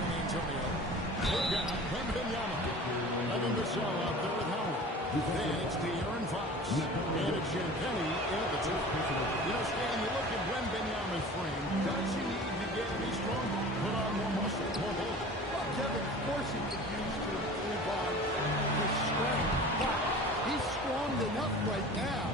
San Antonio. They've got Wembanyama. Letting the cell out there with Howard. Then it's De'Aaron Fox. And it's Champagny in at the two. You know, Stan, you look at Wembanyama's frame. Does he need to get any stronger? Put on more muscle, more bulk? Well, Kevin, of course he could use to improve on his strength. But he's strong enough right now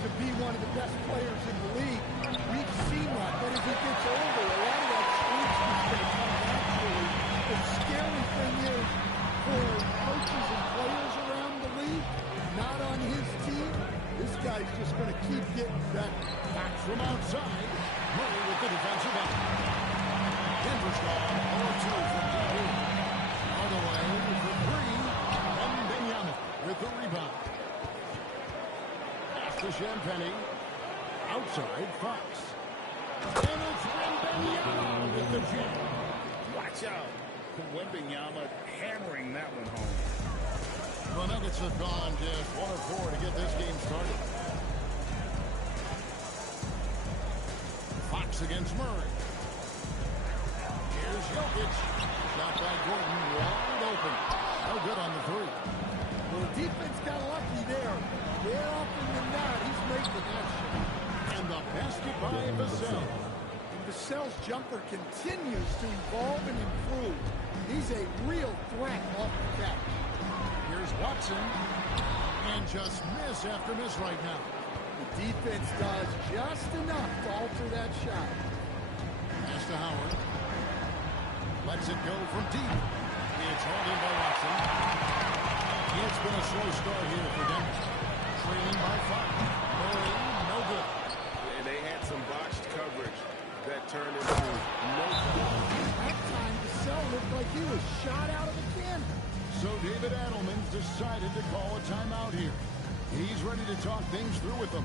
to be one of the best players in the league. We've seen that. But as he gets older, a lot of that strength is going to come naturally. The scary thing is, for coaches and players around the league, not on his team, this guy's just going to keep getting better. Back from outside, Murray with the defensive end. Denver's gone 0-2 from deep in. Hardaway for three, and Wembanyama with the rebound. Pass to Champagny. Outside, Fox. And it's Wembanyama with the jam. Watch out. Wembanyama hammering that one home. The Nuggets have gone just 1 of 4 to get this game started. Fox against Murray. Here's Jokic. Shot by Gordon, wide open. No good on the three. Well, the defense got lucky there. More often than not, he's making that shot. And the basket by Vassell. Vassell's jumper continues to evolve and improve. He's a real threat off the catch. Here's Watson. And just miss after miss right now. The defense does just enough to alter that shot. Pass to Howard. Lets it go from deep. It's hauled in by Watson. It's been a slow start here for Denver. Trailing by 5. Murray, no good. And they had some botched coverage that turned into no good. That time, Vassell looked like he was shot out of a cannon. So David Adelman's decided to call a timeout here. He's ready to talk things through with them.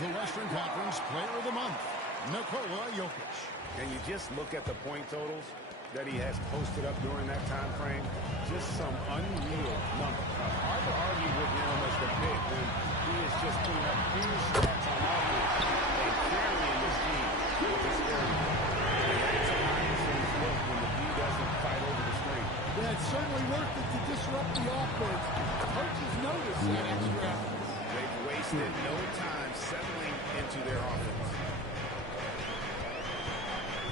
The Western Conference Player of the Month, Nikola Jokic. And you just look at the point totals that he has posted up during that time frame. Just some unreal number. Hard to argue with him as the big when he is just putting up huge stats on offense and carrying this team with his area. It's a behind-the-scenes look when the D doesn't fight over the screen. Yeah, it's certainly worth it to disrupt the offense. Coaches notice that extra effort. They've wasted no time settling into their offense.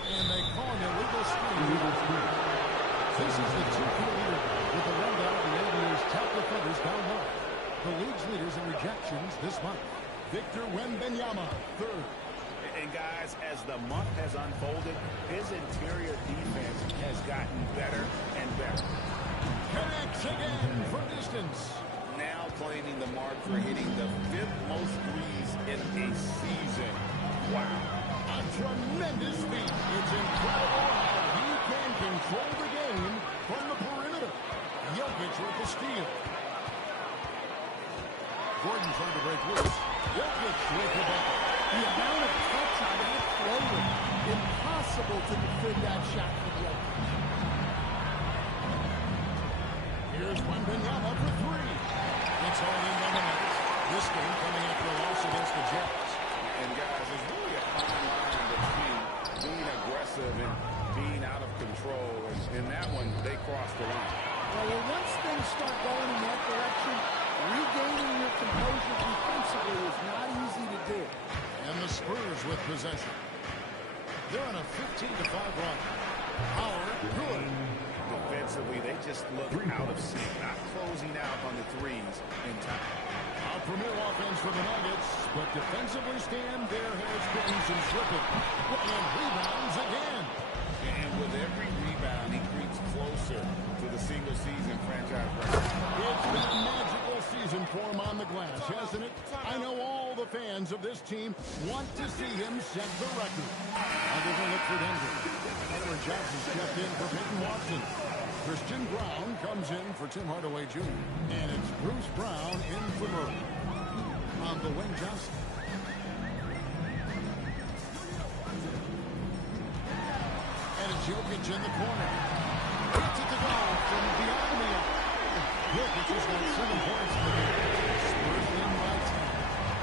And they call an illegal screen. This is the 2-point leader with the rundown of the NBA's top defenders down low. The league's leaders in rejections this month. Victor Wembanyama, third. And guys, as the month has unfolded, his interior defense has gotten better and better. Connects again from distance. Now claiming the mark for hitting the 5th most threes in a season. Wow. A tremendous feat. It's incredible how he can control the game from the perimeter. Jokic with the steal. Gordon trying to break loose. Jokic with the bucket. The amount of touch on that floater, impossible to defend that shot from Jokic. Here's Wembanyama for three. It's all in by the Nuggets. This game coming after a loss against the Jazz. And guys, there's really a fine line between being aggressive and being out of control. And in that one, they crossed the line. Well, once things start going in that direction, regaining your composure defensively is not easy to do. And the Spurs with possession. They're on a 15-5 run. Howard, good. Defensively, they just look out of sync, not closing out on the threes in time. A premier offense for the Nuggets, but defensively, Stan, there has been some slipping. And rebounds again. And with every rebound, he creeps closer to the single-season franchise record. It's been a magical season form on the glass, hasn't it? I know all the fans of this team want to see him set the record. Other than look for Denver. Edward Johnson stepped in for Peyton Watson. Christian Brown comes in for Tim Hardaway Jr. And it's Bruce Brown in for Murray. On the wing, Johnson. And it's Jokic in the corner. Hits it to go from beyond the arc. Jokic has got 7 points in the game. Spurs in by 10.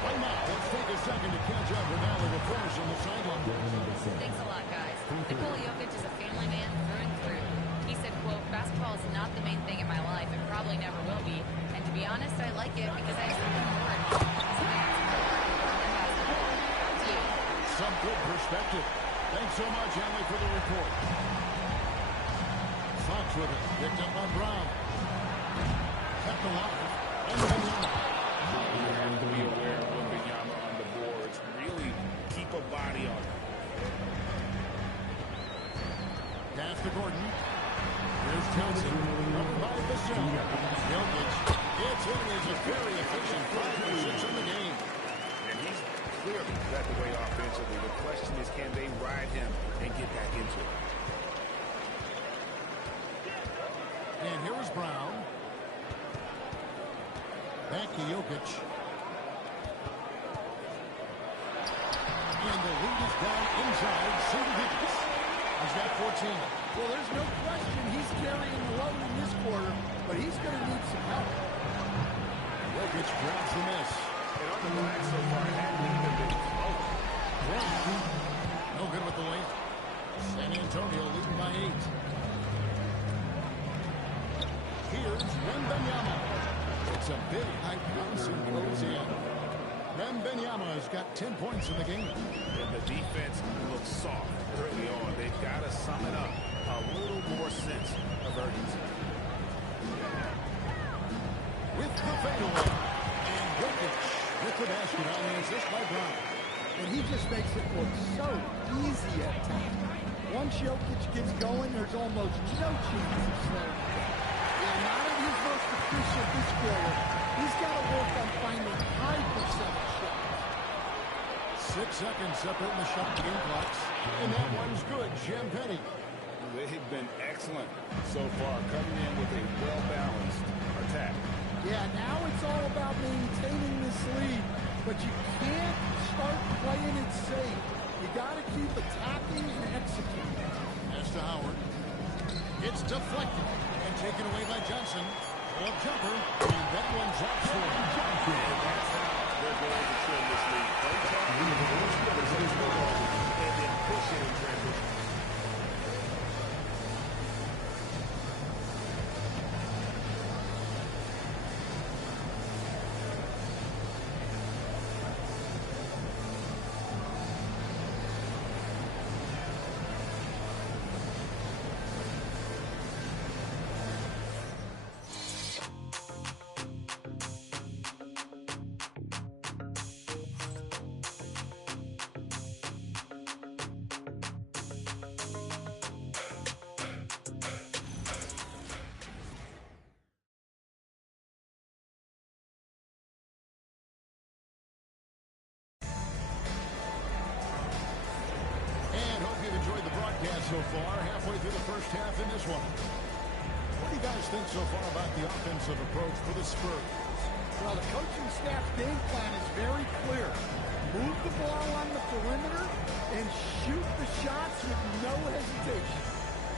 Right now, let's take a second to catch up with Allie LaForce on the sideline. Thanks a lot, guys. Nikola Jokic is a family man through and through. He said, quote, basketball is not the main thing in my life and probably never will be. And to be honest, I like it because I have something more in me. Some good perspective. Thanks so much, Allie, for the report. Fox with it. Picked up by Brown. Kept alive. And Wembanyama. You have to be aware of Wembanyama on the boards. Really keep a body on him. Pass to Gordon. Here's Johnson. Up by Vassell. Jokic. Gets in. Is a very efficient 5 or 6 in the game. And he's clearly led the way offensively. The question is, can they ride him and get back into it? And here is Brown. Back to Jokic. And the lead is down inside. Single digits. He's got 14. Well, there's no question he's carrying the load in this quarter, but he's going to need some help. Jokic grabs the miss. And on the line so far, hadn't even been close. Brown. No good with the length. San Antonio leading by 8. Here's Wembanyama. It's a big high bounce and goes in. Wembanyama has got 10 points in the game. And the defense looks soft early on. They've got to sum it up. A little more sense of urgency. With the fadeaway. And Jokic with the basket on the assist by Brown. And he just makes it look so easy at times. Once Jokic gets going, there's almost no chance of slowing down. And not at his most efficient this quarter. He's got to work on finding high percentage shots. 6 seconds separating the shot game clocks. And that one's good. Champagny. They've been excellent so far, coming in with a well-balanced attack. Yeah, now it's all about maintaining this lead, but you can't start playing it safe. You got to keep attacking and executing. Pass to Howard. It's deflected and taken away by Johnson. Pull-up jumper, and that one's off for him. And that's how they're going to trim this lead. Play tough, and then push it in transition. So far, halfway through the first half in this one. What do you guys think so far about the offensive approach for the Spurs? Well, the coaching staff's game plan is very clear. Move the ball on the perimeter and shoot the shots with no hesitation.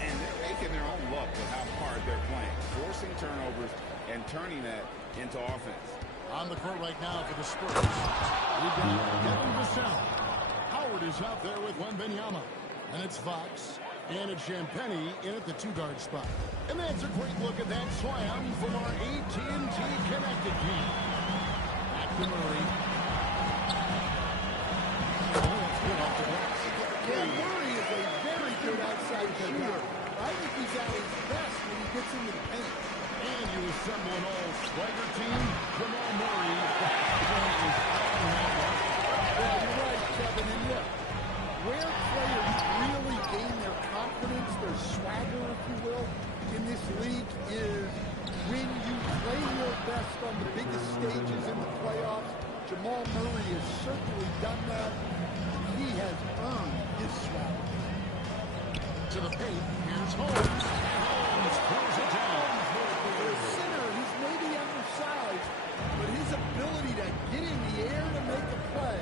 And they're making their own luck with how hard they're playing, forcing turnovers and turning that into offense. On the court right now for the Spurs. We've got Kevin Vassell. Howard is out there with Wembanyama. And it's Fox, and it's Champagny in at the 2-guard spot. And that's a great look at that slam from our AT&T Connected team. Back to Murray. Oh, that's good off the glass. Yeah, Murray is a very good outside shooter. I think he's at his best when he gets into the paint. And you assemble an all-swagger team. Jamal Murray. Well, you're right, Kevin. And look, where players really gain their confidence, their swagger, if you will, in this league is when you play your best on the biggest stages in the playoffs, Jamal Murray has certainly done that. He has earned his swag. To the paint, here's Holmes. Holmes pulls it down. For a center, he's maybe undersized, but his ability to get in the air to make a play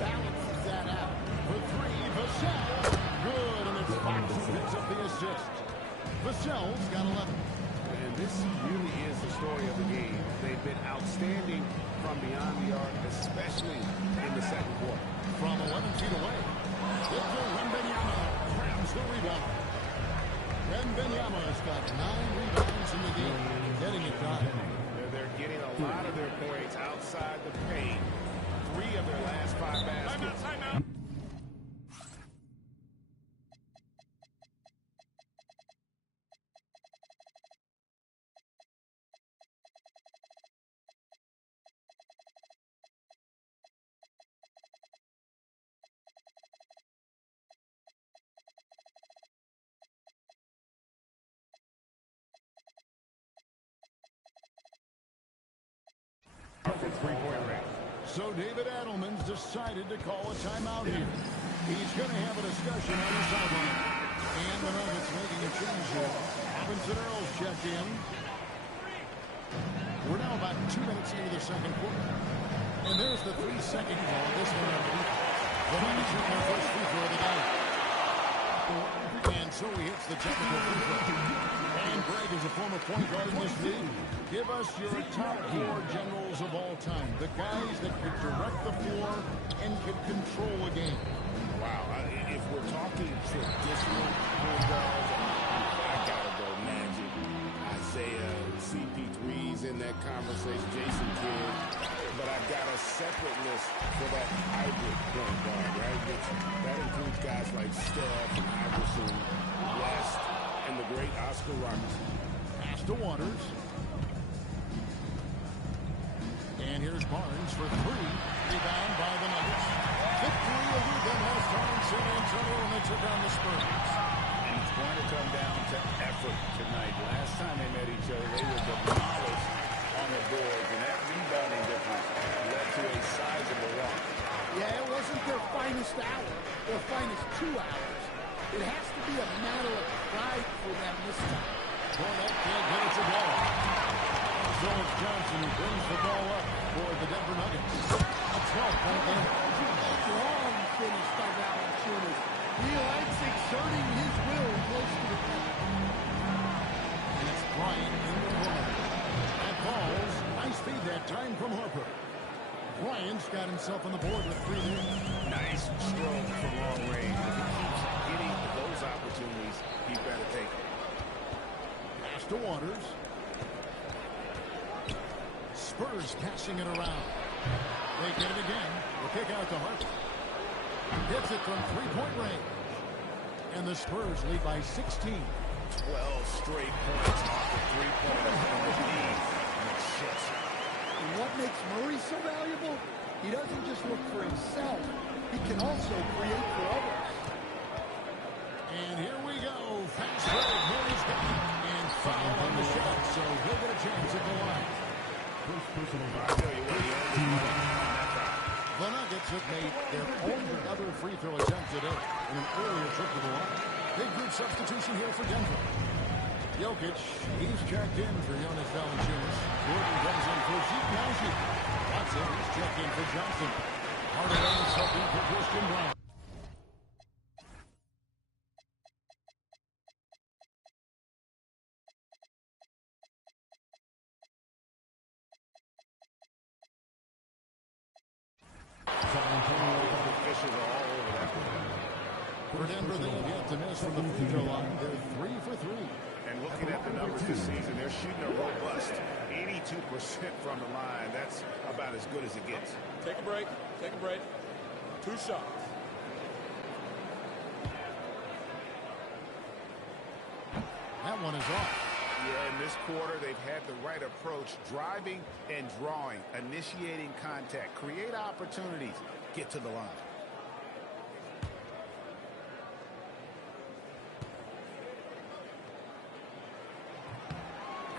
balances that out. For three, Vassell. Good, and it's Fox who picks up the assist. Vassell's got 11. And this really is the story of the game. They've been outstanding from beyond the arc, especially in the second quarter. From 11 feet away, Victor Wembanyama grabs the rebound. Wembanyama's got 9 rebounds in the game, getting it done. They're getting a lot of their points outside the paint. 3 of their last 5 baskets. Timeout. Three-point range. So David Adelman's decided to call a timeout here. He's going to have a discussion on the sideline. And the Nuggets making a change here. Robinson Earls checked in. We're now about 2 minutes into the second quarter. And there's the 3-second call. This one on the defense. The Nuggets hit their first free throw of the game. And so he hits the technical free throw. And Greg is a former point guard in this league. Give us your top 4 generals of all time. The guys that could direct the floor and could control a game. Wow. If we're talking traditional point guards, I gotta go Magic. Isaiah, CP3's in that conversation, Jason Kidd. But I've got a separate list for that hybrid point guard, right? That includes guys like Steph and Iverson, West, and the great Oscar Robertson. Pass to Waters. And here's Barnes for 3. Rebound by the Nuggets. Victory over them last time in San Antonio when they took on the Spurs. And it's going to come down to effort tonight. Last time they met each other, they were demolished on the boards, and that rebounding difference led to a sizable loss. Yeah, it wasn't their finest hour, their finest 2 hours. It has to be a matter of pride for them this time. Cornet can't get it to go. So it's Johnson who brings the ball up for the Denver Nuggets. A 12-point game. Strong finish by Valanciunas. He likes exerting his will close to the rim. And it's Bryant in the corner. That falls. Nice feed that time from Harper. Bryant's got himself on the board with 3 minutes. Nice stroke from long range. If he keeps getting those opportunities, he better take it. Pass to Waters. Spurs passing it around. They get it again. The kick out to Harper. Hits it from 3-point range. And the Spurs lead by 16. 12 straight points off the 3-pointers from the lead. And what makes Murray so valuable? He doesn't just look for himself. He can also create for others. And here we go. Fast break. Murray's got it. And foul on the shot. So he'll get a chance at the line. I'll tell you what, the Nuggets have made their only other free throw attempt today in an earlier trip to the line. Big good substitution here for Denver. Jokic, he's checked in for Jonas Valanciunas. Gordon comes in for Zeke Naji. Watson, he's checked in for Johnson. Hardaway is subbing for Christian Brown. For Denver, they have yet to miss from the free throw line. They're 3 for 3. And looking at the numbers this season, they're shooting a robust 82% from the line. That's about as good as it gets. Take a break. Take a break. 2 shots. That one is off. Yeah, in this quarter, they've had the right approach, driving and drawing, initiating contact, create opportunities, get to the line.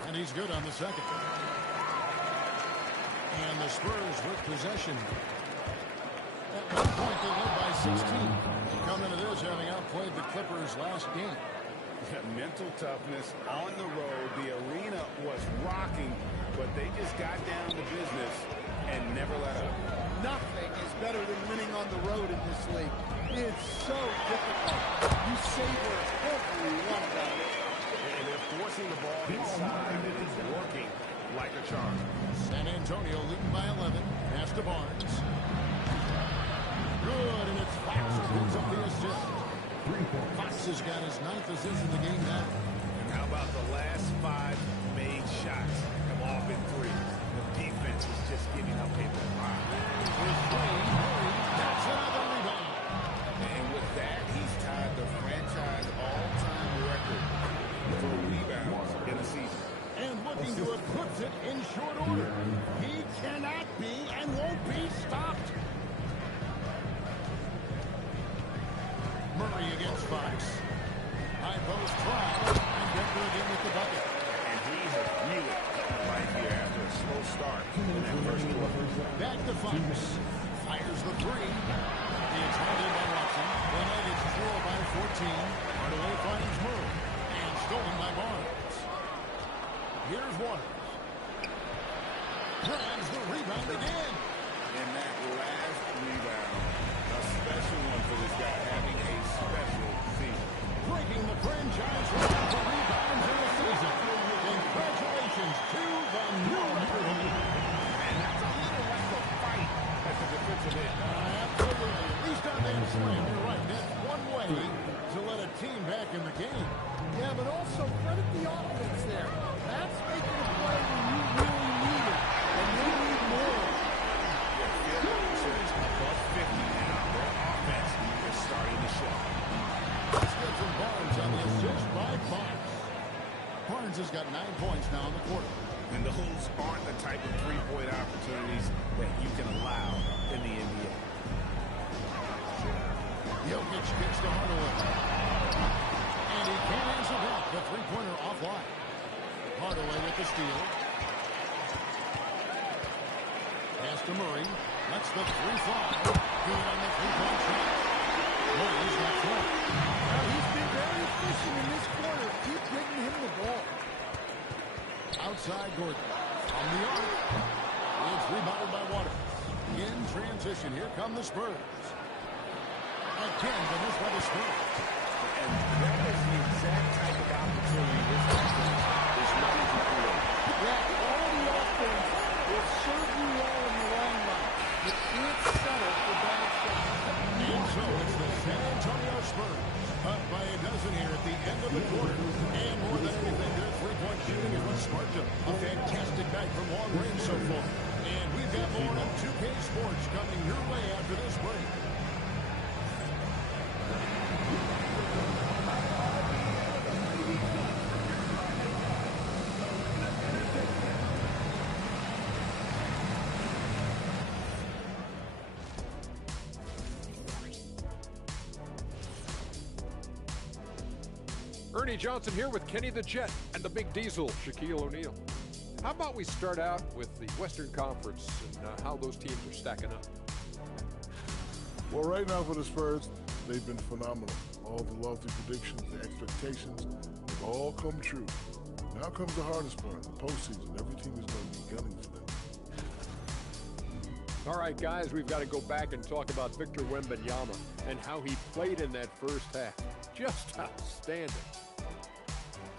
And he's good on the second. And the Spurs with possession. At one point, they led by 16. They come into this having outplayed the Clippers last game. Mental toughness on the road. The arena was rocking, but they just got down to business and never let up. Nothing is better than winning on the road in this league. It's so difficult. You savor every one of them. And they're forcing the ball inside, and it's working like a charm. San Antonio leading by 11. Pass to Barnes. Good, and it's Fox who picks up the assist. Fox has got his 9th assist in the game now. And how about the last 5 made shots have all been threes? The defense is just giving up a lot. That's another rebound. And with that, he's tied the franchise all-time record for rebounds in a season. And looking to eclipse it in short order. He cannot be and won't be stopped. Murray against Fox. High post try. And Denver again with the bucket. And he has really come to life here after a slow start in that first quarter. Back to Fox. Fires the three. It's held in by Watson. The Nuggets trail by 14. Hardaway finds Murray. And stolen by Barnes. Here's Waters. Grabs the rebound again. And that last rebound, a special one for this guy, having a special season. Breaking the franchise record for rebounds in the season. Congratulations to the new number 1. And that's a little like a fight at the defensive end. Absolutely. At least on that slam, you're right. That's one way to let a team back in the game. Yeah, but also credit the offense there. That's making a play when you really need it. And they need more. Their field goal percentage above 50 now. Their offense is starting to show. Let's get from Barnes on the assist by Fox. Barnes has got 9 points now in the quarter. And those aren't the type of three-point opportunities that you can allow in the NBA. Jokic gets to Hardaway. And he can't answer back. The three-pointer offline. Hardaway with the steal. Pass to Murray. That's the 3-5. Good on the three-point shot. Murray's not front. He's been very efficient in this quarter. Keep getting him the ball. Outside Gordon. From the arc. It's rebounded by Waters. In transition. Here come the Spurs. Again, the miss by the Spurs. And that is the exact type of opportunity this defense is looking to create. That quality offense will serve you well in the long run. You can't settle for bad shots. And so it's the San Antonio Spurs up by a dozen here at the end of the quarter. And more than anything, their three-point shooting is what sparked them. A fantastic night from long range so far. And we've got more on 2K Sports coming your way after this break. Ernie Johnson here with Kenny the Jet and the Big Diesel, Shaquille O'Neal. How about we start out with the Western Conference and how those teams are stacking up? Well, right now for the Spurs, they've been phenomenal. All the lofty predictions, the expectations, have all come true. Now comes the hardest part, the postseason. Every team is going to be gunning for them. All right, guys, we've got to go back and talk about Victor Wembanyama and how he played in that first half. Just outstanding.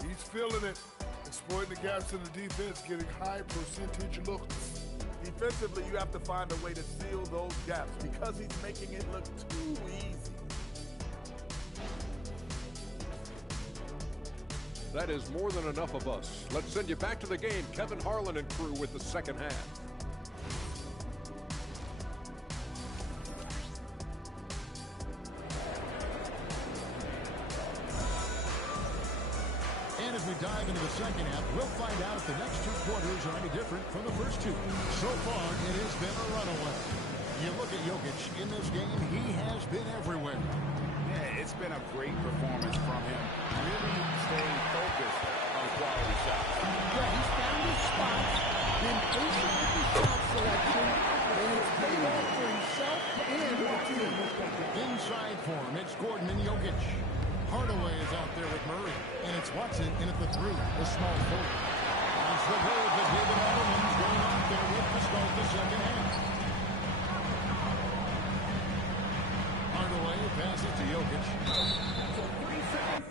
He's feeling it, exploiting the gaps in the defense, getting high percentage looks. Defensively, you have to find a way to seal those gaps because he's making it look too easy. That is more than enough of us. Let's send you back to the game. Kevin Harlan and crew with the second half. And as we dive into the second half, we'll find out if the next 2 quarters are any different from the first 2. So far, it has been a runaway. You look at Jokic in this game, he has been everywhere. Yeah, it's been a great performance from him. Really staying focused on quality shots. Yeah, he's found his spots, been patient with his shots, selection, and it's paid off for himself and the team. Inside for him, it's Gordon and Jokic. Hardaway is out there with Murray, and it's Watson in at the 3, the small forward. That's the move that David Adelman's going out there with to start the second half. Hardaway passes to Jokic. For 3 seconds.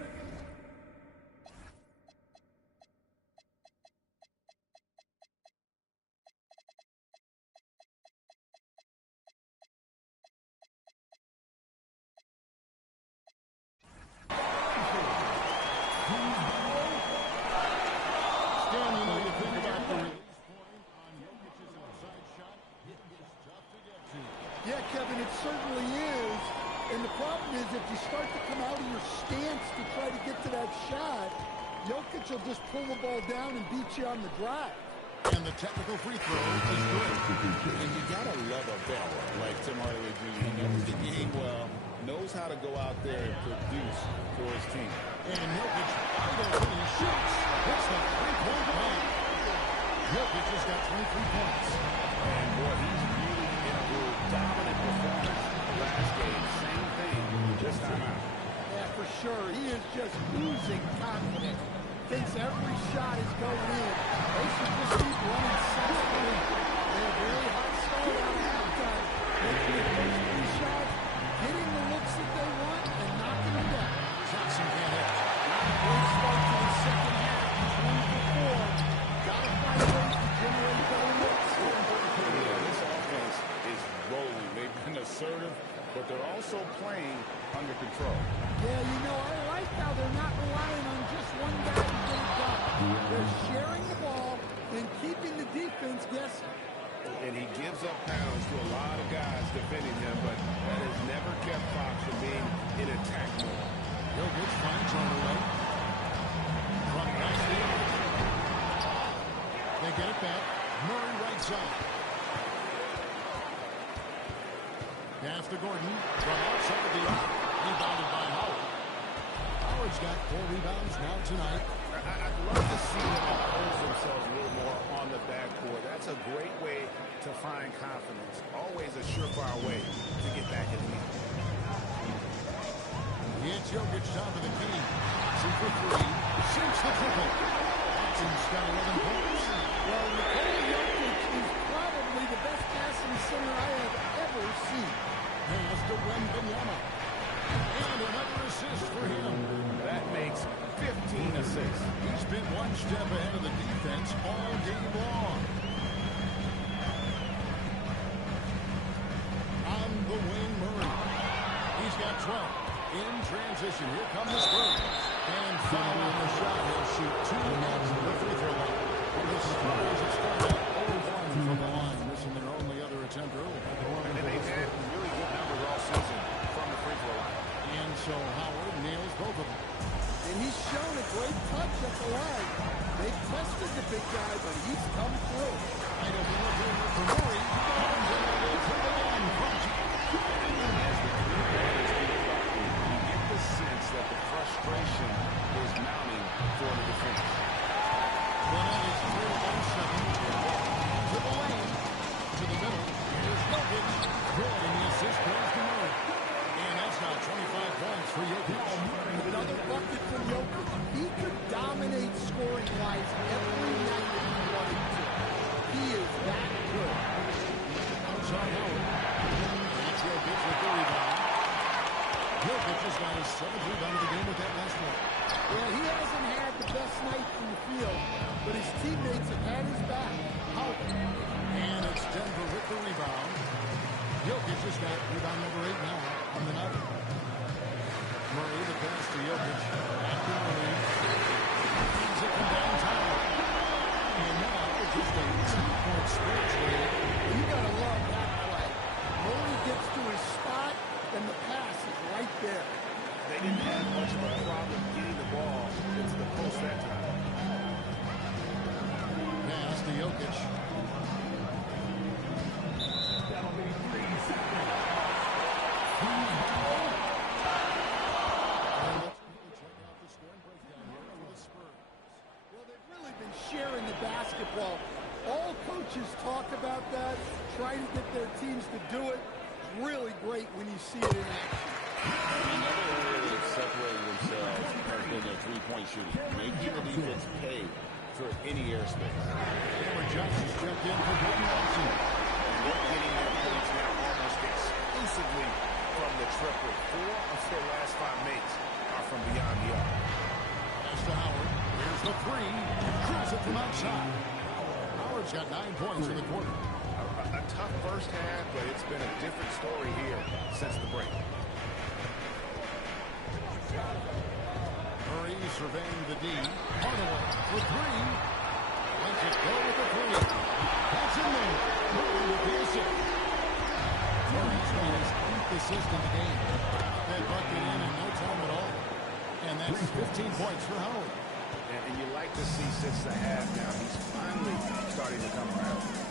Yeah, Kevin, it certainly is. And the problem is if you start to come out of your stance to try to get to that shot, Jokic will just pull the ball down and beat you on the drive. And the technical free throw is good. And you got to love a vet like Tim Hardaway Jr. He knows the game well, knows how to go out there and produce for his team. And Jokic idly shoots. Hits the three-point line. Jokic has got 23 points. And boy, he's really in a good, dominant performance. Last game, same thing, this time out. Yeah, for sure. He is just oozing confidence. Thinks every shot is going in. They should just keep running sensibly. They have a very hot start out of halftime. Making the first 3 shots, getting the looks that they want, and knocking them down. Johnson can't hit. Great start to the second half. He's 1 for 4. Gotta find ways to generate better looks. Yeah, this offense is rolling. They've been assertive, but they're also playing under control. Yeah, you know, I like how they're not relying on just one guy to get it done. They're sharing the ball and keeping the defense guessing. And he gives up pounds to a lot of guys defending him, but that has never kept Fox from being in attack mode. Jokic finds Hardaway. From right field. They get it back. Murray right side. Pass to Gordon. From outside the arc. Rebounded by Howard. Howard's got 4 rebounds now tonight. I'd love to see them impose themselves a little more on the backcourt. That's a great way to find confidence. Always a surefire way to get back in the lead. It's Jokic top of the key. 2 for 3. Sinks the triple. Watson's got 11 points. Well, Nikola Jokic is probably the best passing center I have ever seen. Pass to Wembanyama. And another assist for him. That makes 15 assists. He's been one step ahead of the defense all game long. On the wing, Murray. He's got 12. In transition, here come the Spurs. And foul on the shot. He'll shoot 2 at the free throw line. The Spurs have started out 0-1 from the line, missing their only other attempt early. And they've had really good numbers all season from the free throw line. And so Howard nails both of them. And he's shown a great touch at the line. They've tested the big guy, but he's come through. I don't know for Murray. And they put it on from As the career is being dropped, you get the sense that the frustration is mounting for the defense. Well, it's 3-1-7. To the lane. To the middle. Here's Jokic. Good, and the assist goes to Murray. And that's now 25 points for Jokic. Another bucket from Jokic. He could dominate scoring-wise every night if he wanted to. He is that good. Outside Howard. That's Jokic with the rebound. Jokic has got his 7th rebound of the game with that last one. Yeah, he hasn't had the best night in the field, but his teammates have had his back. Howard. And it's Denver with the rebound. Jokic has got rebound number 8 now on the night. Murray, the pass to Jokic. Back to Murray. Feeds it from downtown. And now just a 2-point stretch lead. You gotta love that play. Murray gets to his spot, and the pass is right there. They didn't have much of a problem getting the ball into the post that time. Pass to Jokic. talk about that, try to get their teams to do it. Really great when you see it in action. Another area that's separated themselves has been their three-point shooting, making the defense pay for any airspace. Cameron Johnson's checked in for Gordon Watson. And they're getting their points now almost exclusively from the triple. 4 of their last 5 makes are from beyond the arc. Pass to Howard. Here's the three. Drills it from outside. Howard's got 9 points in the quarter. A tough first half, but it's been a different story here since the break. Murray surveying the D. Hardaway for three. Lets it go with the three. That's in there. Murray with the assist. Murray's got his 8th assist in the game. That bucket in no time at all. And that's 15 points for Howard. And you like to see since the half now, he's finally starting to come around.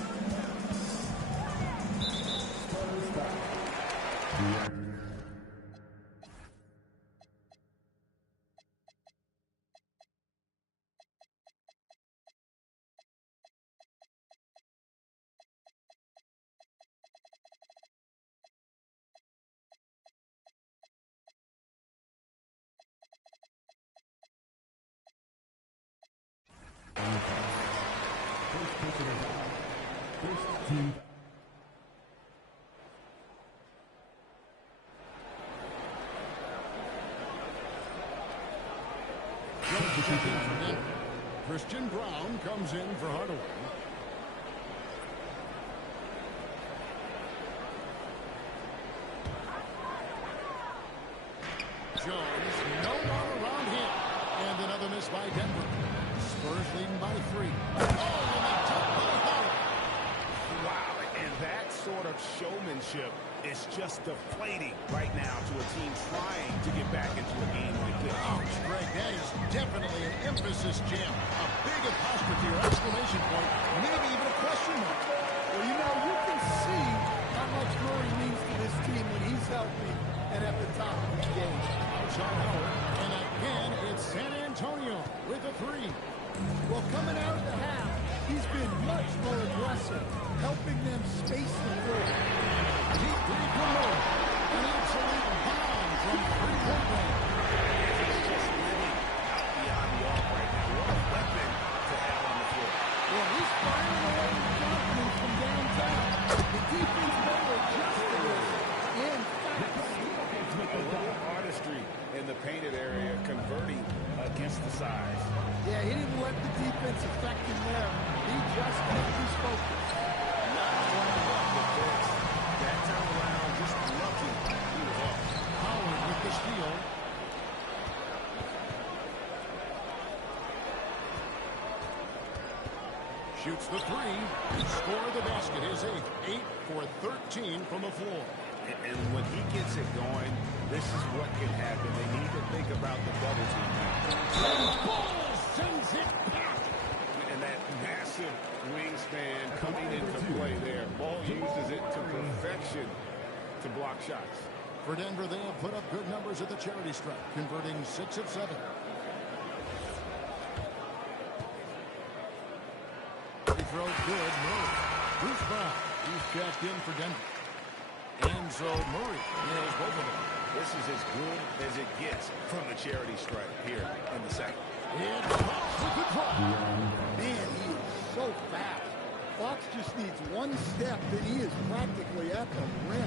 Christian Brown comes in for Hardaway. Jones, no one around him. And another miss by Denver. Spurs leading by 3. Oh, and they took by Howard. Wow, and that sort of showmanship is just deflating right now to a team trying to get back into a game like this. Ouch, Greg, that is definitely an emphasis jam. A big apostrophe or exclamation point, maybe even a question mark. Well, you know, you can see how much Murray means to this team when he's healthy and at the top of the game. Outside Howard, and again, it's San Antonio with a 3. Well, coming out of the half, he's been much more aggressive, helping them space the floor. Deep three from Murray. An absolute bomb from three-point range. He's just living out beyond the arc right now. What a weapon to have on the floor. Well, he's firing away with confidence from downtown. The defense better adjust to this. In fact, A little artistry in the painted area, converting against the size. yeah, he didn't let the defense affect him there. He just kept his focus. Not trying to block the fence. That time around, just lucky he was off. Howard with the steal. Shoots the 3. Score the basket. His 8th. 8 for 13 from the floor. And when he gets it going, this is what can happen. They need to think about the double team now. Ball sends it back. And that massive wingspan coming into play there. Ball uses it to perfection to block shots. For Denver, they have put up good numbers at the charity stripe, converting 6 of 7. He throws good. Murray. Bruce Brown. He's checked in for Denver. And so Murray nails both of them. This is as good as it gets from the charity stripe here in the second. And Fox with the drop. Man, he is so fast. Fox just needs one step, and he is practically at the rim.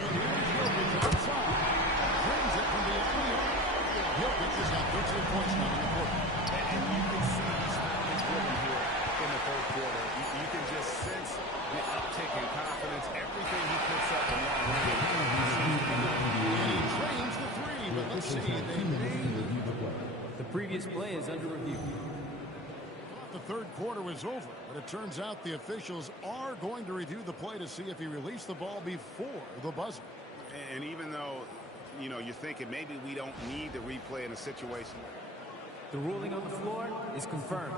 And here's Jokic outside. Brings it from beyond the arc. Jokic has got 13 points now in the quarter. And you can see he's finally driven here in the third quarter. You can just sense the uptick in confidence. Everything he puts up in long range. And he trains the 3, but let's see. They may... The previous play is under review. The third quarter was over, but it turns out the officials are going to review the play to see if he released the ball before the buzzer. And even though, you're thinking maybe we don't need the replay in a situation. The ruling on the floor is confirmed.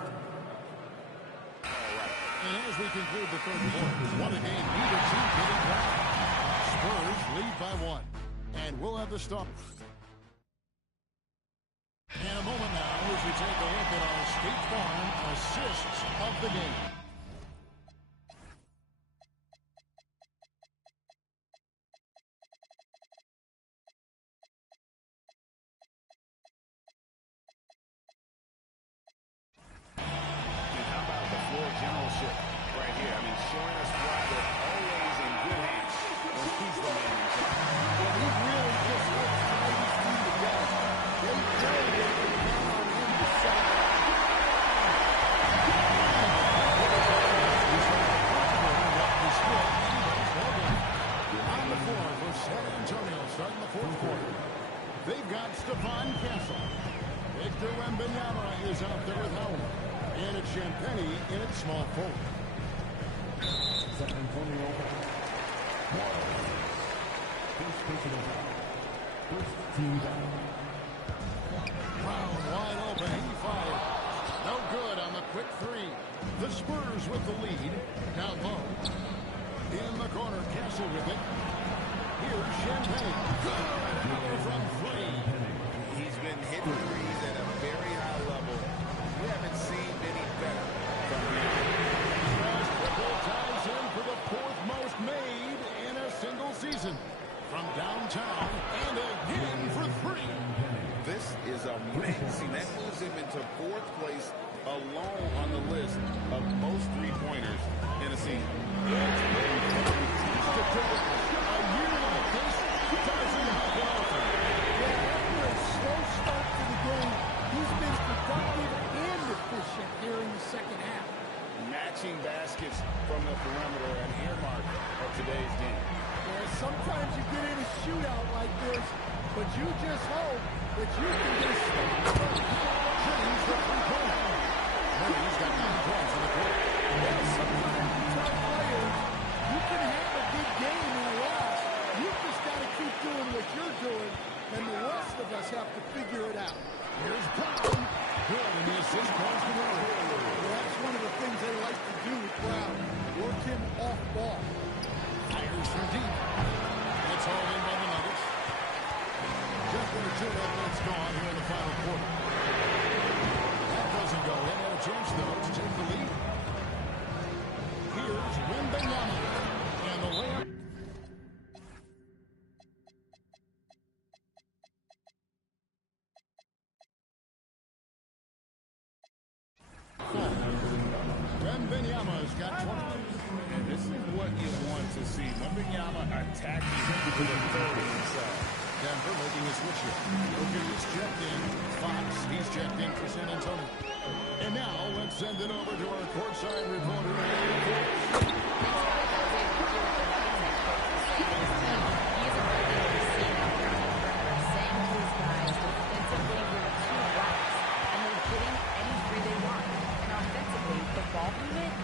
And as we conclude the third quarter, what a game neither team can ignore. Spurs lead by 1, and we'll have the stop. And a moment now as we take a look at our State Farm assists of the game. Champagnie in at small forward. Brown wide open. He fired. No good on the quick three. The Spurs with the lead. Down low. In the corner, Castle with it. Here's Champagne. Good. Another from three. He's been hitting threes at a very high level. We haven't seen any better from him. Triple ties him for the fourth most made in a single season. From downtown and again for three. This is amazing. That moves him into fourth place alone on the list of most three-pointers in a season. It's been statistics. A year like this doesn't happen often. Yeah, after a slow start to the game, he's been productive and efficient here in the second half. Matching baskets from the perimeter, an earmark of today's game. Yeah, sometimes you get in a shootout like this, but you just hope that you can get a stop. James the three-pointer. He's got 9 points in the quarter. Yeah, sometimes you tell players you can have a good game in a loss. You just got to keep doing what you're doing, and the rest of us have to figure it out. Here's Brown. Good, and the assist goes to Murray. Well, that's one of the things they like to do with Brown. Work him off ball. Fires from deep. It's all in by the Nuggets. Just under 2.5 minutes gone here in the final quarter. That doesn't go in. Had a chance, though, to take the lead. Here's Wembanyama. And the layup. Wembanyama's got 20. And this is what you want to see. Wembanyama attacking to the third inside. Denver making a switch here. Jokic is checked in. Fox, he's checked in for San Antonio. And now let's send it over to our courtside reporter.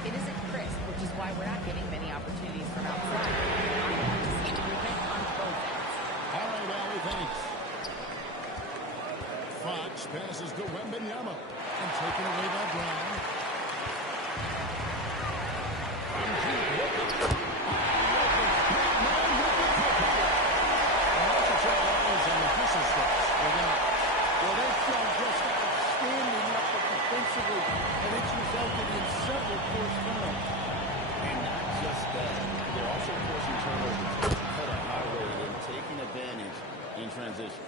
It isn't crisp, which is why we're not getting many opportunities from outside. I want to see improvement on both ends. All right, Allie, thanks. Fox passes to Wembanyama and taken away by Brown. From deep, Jokic. Well, they've shown just outstanding effort defensively, and it's resulted in several forced turnovers. And not just that, they're also forcing turnovers at a high rate and taking advantage in transition.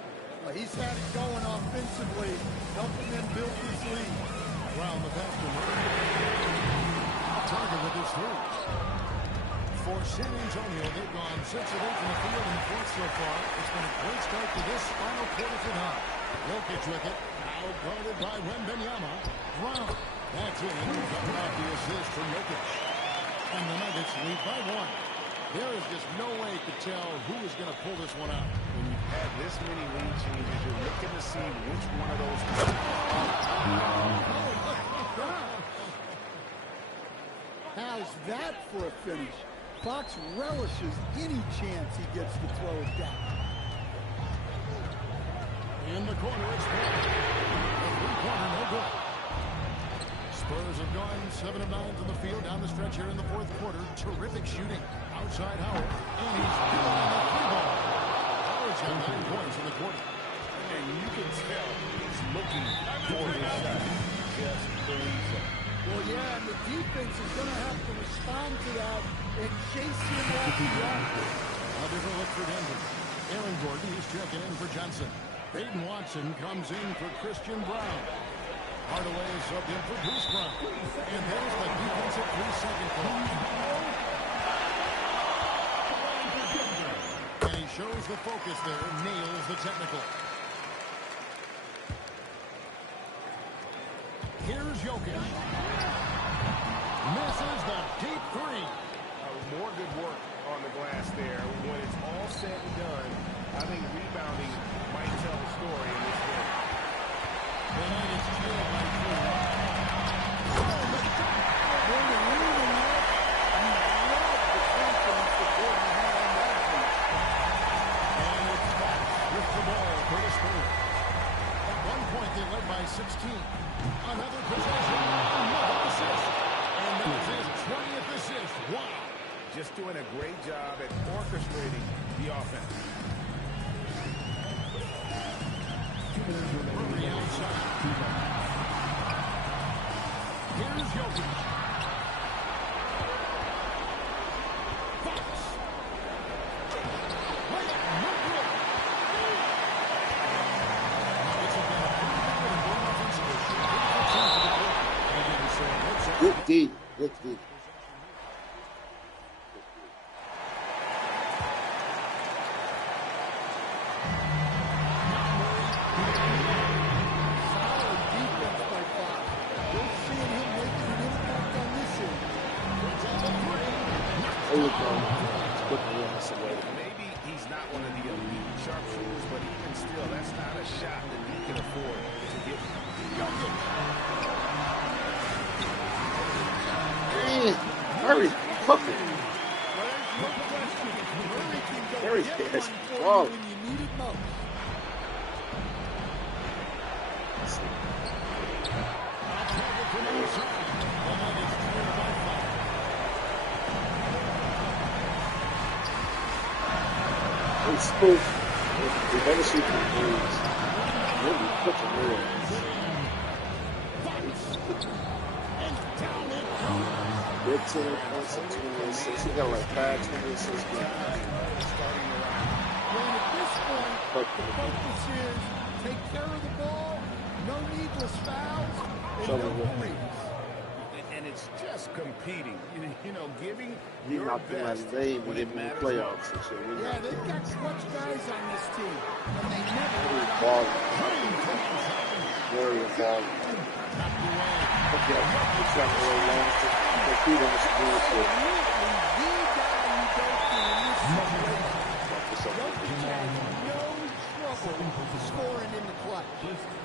Well, he's had it going offensively, helping them build this lead. Brown the pass to Murray. Target with his three. For San Antonio, they've gone 6 of 8 from the field in the fourth so far. It's been a great start to this final quarter for them. Jokic with it. Now guarded by Wembanyama. Brown. That's it. And coming off the assist from Jokic. And the Nuggets lead by 1. There is just no way to tell who is going to pull this one out. When you've had this many lead changes, you're looking to see which one of those. How's that for a finish? Fox relishes any chance he gets to throw it down. In the corner, it's Brown. The three-pointer, no good. Spurs have gone 7 of 9 from the field down the stretch here in the fourth quarter. Terrific shooting. Outside Howard. And he's good on the three ball. Howard's got 9 points in the quarter. And you can tell he's looking for his shot. Just believes it. Well, yeah, and the defense is going to have to respond to that and chase him off the arc. A different look for Denver. Aaron Gordon, he's checking in for Johnson. Peyton Watson comes in for Christian Brown. Hardaway is subbed in for Bruce Brown. And there's the defensive 3-second call. And he shows the focus there, nails the technical. Here's Jokic. Misses the deep three. More good work on the glass there. When it's all said and done, I think rebounding might tell the story in this game. The Nuggets trail by 3. Oh, the Gordon leading there. You love the confidence that Gordon had on that beat. And it's back with the ball for the Spurs. At one point, they led by 16. Another possession, another assist. And that's his 20th assist. Wow. Just doing a great job at orchestrating the offense. Murray outside. Here's Jokic. Fox. Layup, no good. Nuggets have been pretty good and going offensively. Good D. Good D. Solid defense by Fox. We're seeing him making an impact on this end. There you go. Put the rings away. Maybe he's not one of the elite sharpshooters, but even still, that's not a shot that he can afford to give. Man, Murray's cooking. Well, there's no question. Murray can go Murray's get has one for you ball. when you need it most. It's spook. We never see the moves. Really cooking there. Good 10 points and 20 assists. He got like 5, 20 assists. Well, at this point, the focus is take care of the ball, no needless fouls, and no threes. And it's just competing, you know, giving He your knocked him out best of the game when when it they made matters playoffs most. and shit. We Yeah, knocked they've him got clutch guys on this team, and they never Murray let up. balling. Murray balling. Okay, it's like a little long. The feet on the screen. Absolutely the guy you go to in this situation. Jokic has no trouble scoring in the clutch.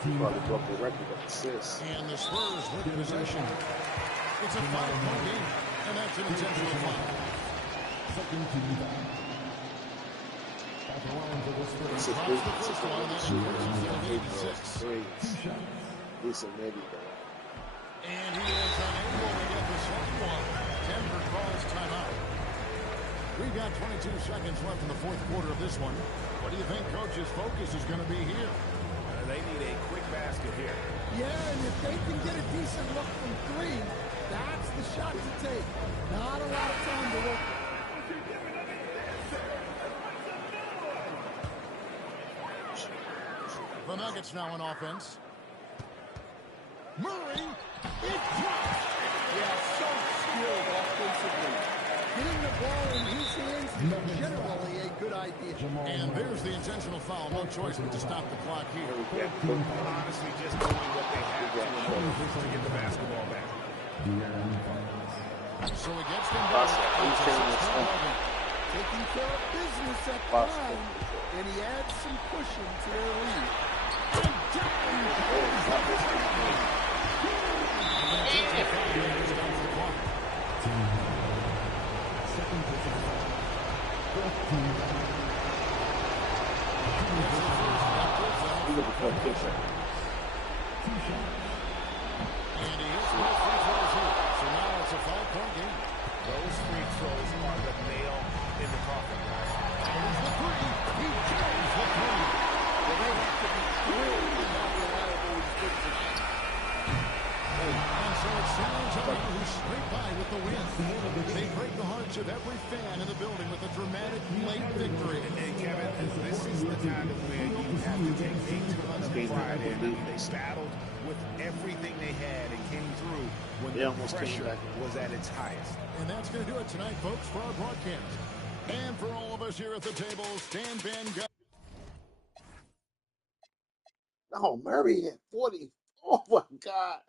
He probably broke the record of assists. And the Spurs with possession. It's a 5-point game, and that's an intentional foul. It's a big, it's a big shooter. He's a nitty though. And he is unable to get the second one. Denver calls timeout. We've got 22 seconds left in the fourth quarter of this one. What do you think Coach's focus is going to be here? They need a quick basket here. Yeah, and if they can get a decent look from three, that's the shot to take. Not a lot of time to work. The Nuggets now on offense. Murray, it drops. Yeah, so skilled offensively. Getting the ball in his hands is generally a good idea. And there's the intentional foul. No choice but to stop the clock here. Honestly, just doing what they have to in order to get the basketball back. So he gets them back. Taking care of business at the line, and he adds some cushion to their lead. And he hits both free throws here. So now it's a 5-point game. Those free throws are the nail in the coffin. Here's the three. He carries the three. Well, they have to be thrilled with how reliable he's been tonight. And so it's San Antonio who's scraped by with the win. They break the hearts of every fan in the building with a dramatic late victory. And Kevin, this is the time where you have to take a ton of pride in. They battled with everything they had and came through when the pressure was at its highest. And that's going to do it tonight, folks, for our broadcast. And for all of us here at the table, Stan Van Gundy. Oh, Murray hit 40. Oh, my God.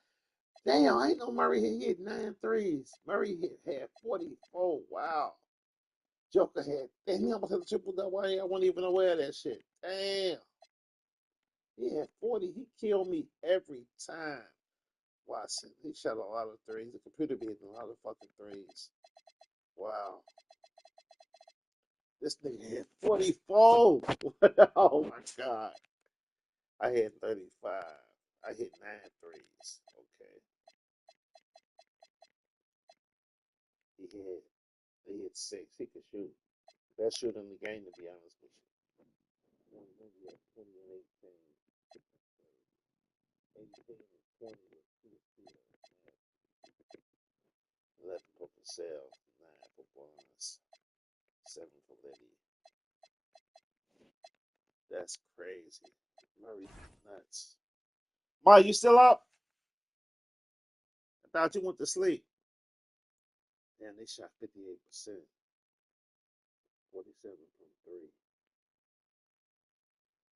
Damn, I ain't know Murray hit 9 threes. Murray had 44. Wow. Joker had, damn, he almost had a triple-double. I wasn't even aware of that shit. Damn. He had 40. He killed me every time. Watson, he shot a lot of threes. The computer be hitting a lot of fucking threes. Wow. This nigga hit 44. Oh my God. I hit 35. I hit 9 threes. Okay. He hit 6. He could shoot. Best shooter in the game, to be honest with you. 20 and 18. 18 and 20 with 2 steals. 11 for Purcell. 9 for Barnes. 7 for Liddy. That's crazy. Murray nuts. Ma, you still up? I thought you went to sleep. And they shot 58%. 47 from 3.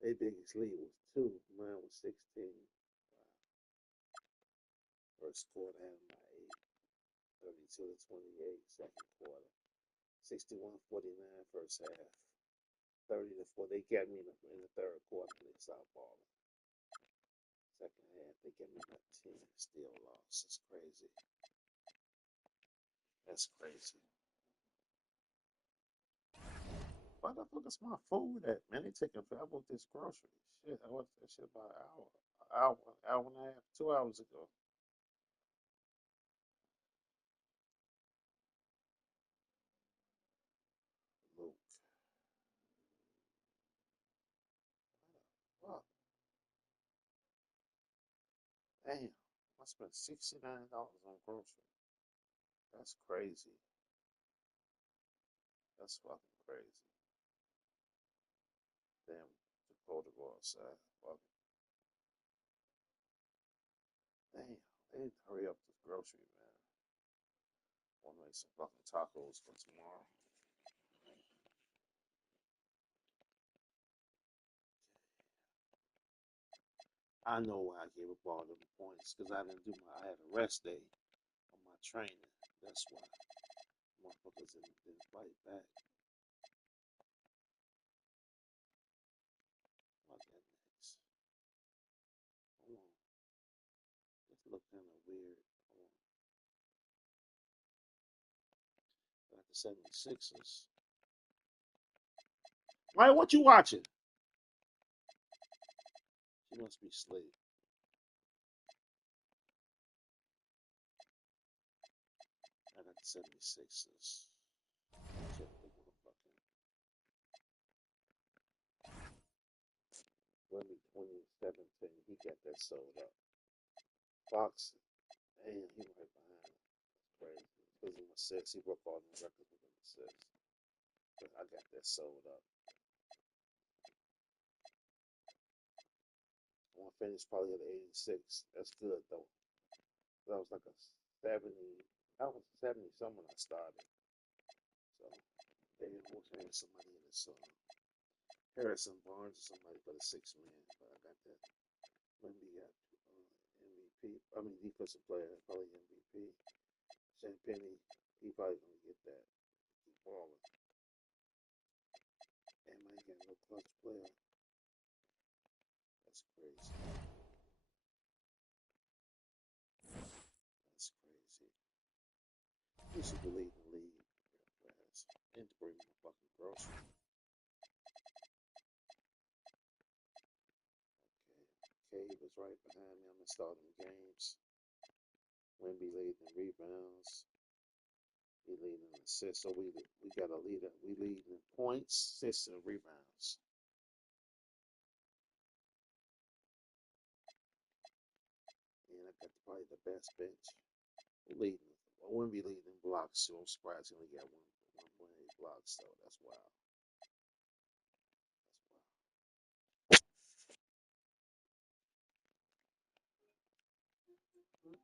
Their biggest lead was 2. Mine was 16. Wow. First quarter had them by 8. 32 to 28. Second quarter. 61-49 first half. 30 to 4. They got me in the third quarter. They stopped balling. Second half, they got me by 10. Still lost. That's crazy. That's crazy. Why the fuck is my food at? Man, they taking forever with this grocery. Shit, I watched that shit about an hour and a half, 2 hours ago. Luke. Fuck. Damn. I spent $69 on grocery. That's crazy. That's fucking crazy. Damn, Dakota go outside. Fuck. Damn, they need to hurry up this grocery, man. Want to make some fucking tacos for tomorrow. I know why I gave up all them points because I had a rest day on my training. That's why motherfuckers didn't fight back. Fuck that next. Hold on. This look kind of weird. Hold on. Got the 76ers. Why? What you watching? She must be asleep. I got the 76ers. Check the motherfucking Wemby 2017. He got that sold up. Fox, damn, he right behind him. That's crazy. Because of assists, he broke all the records with them assists. But I got that sold up. I want to finish probably at 86. That's good though. That was like a 70. That was 70 something when I started. So they almost had somebody in this Harrison Barnes or somebody for the 6 man. But I got that. Wemby got MVP. I mean defensive player, probably MVP. Champagne, he probably gonna get that. Keep balling. And I ain't got no clutch player. That's crazy. That's crazy. You should believe in the league. Whereas, and to bring my fucking grocery. Okay. Cade was right behind me. I'm starting games. Wemby leading in rebounds. He leading in assists. So we got a leader. We lead in points, assists, and rebounds. And I got probably the best bench. Leading. Wemby leading in blocks. So I'm surprised he only got 1.8 blocks. So that's wild. That's wild.